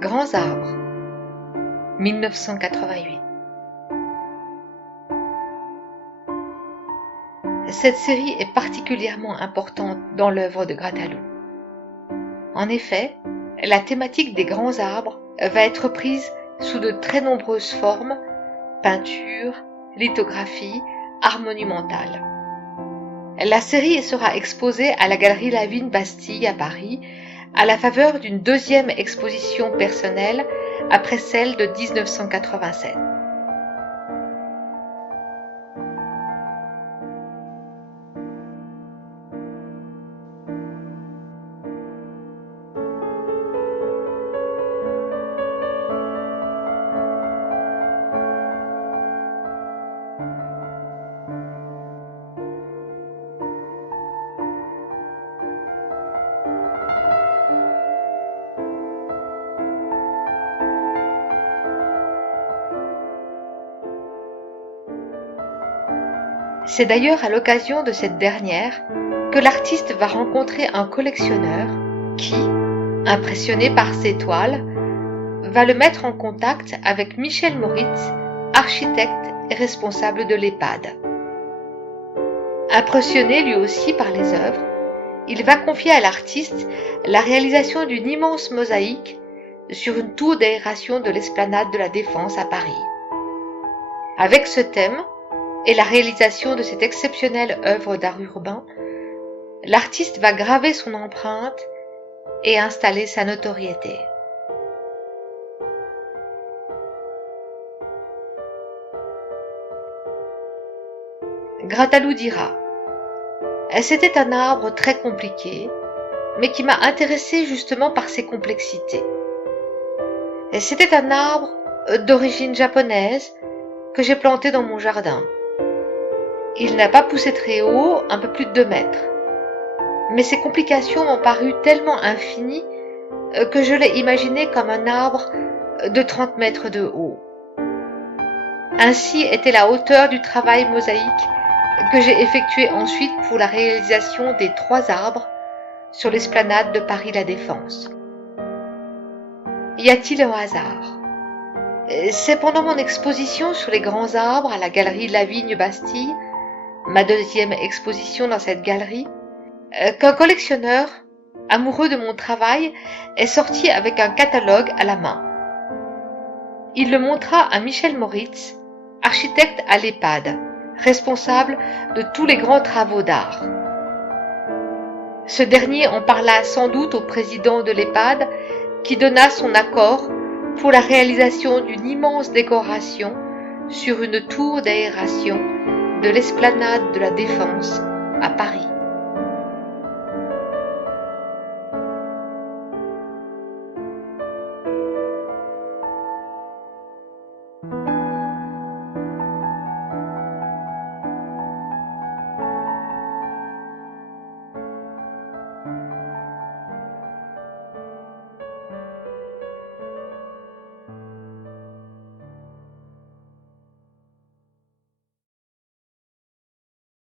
Grands arbres, 1988. Cette série est particulièrement importante dans l'œuvre de Grattalou. En effet, la thématique des grands arbres va être prise sous de très nombreuses formes: peinture, lithographie, art monumental. La série sera exposée à la Galerie Lavigne Bastille à Paris à la faveur d'une deuxième exposition personnelle après celle de 1987. C'est d'ailleurs à l'occasion de cette dernière que l'artiste va rencontrer un collectionneur qui, impressionné par ses toiles, va le mettre en contact avec Michel Moritz, architecte et responsable de l'EHPAD. Impressionné lui aussi par les œuvres, il va confier à l'artiste la réalisation d'une immense mosaïque sur une tour d'aération de l'esplanade de la Défense à Paris. Avec ce thème et la réalisation de cette exceptionnelle œuvre d'art urbain, l'artiste va graver son empreinte et installer sa notoriété. Grattalou dira: c'était un arbre très compliqué, mais qui m'a intéressé justement par ses complexités. C'était un arbre d'origine japonaise que j'ai planté dans mon jardin. Il n'a pas poussé très haut, un peu plus de 2 mètres. Mais ses complications m'ont paru tellement infinies que je l'ai imaginé comme un arbre de 30 mètres de haut. Ainsi était la hauteur du travail mosaïque que j'ai effectué ensuite pour la réalisation des 3 arbres sur l'esplanade de Paris La Défense. Y a-t-il un hasard? C'est pendant mon exposition sur les grands arbres à la Galerie Lavigne Bastille, ma deuxième exposition dans cette galerie, qu'un collectionneur, amoureux de mon travail, est sorti avec un catalogue à la main. Il le montra à Michel Moritz, architecte à l'EHPAD, responsable de tous les grands travaux d'art. Ce dernier en parla sans doute au président de l'EHPAD, qui donna son accord pour la réalisation d'une immense décoration sur une tour d'aération de l'esplanade de la Défense à Paris.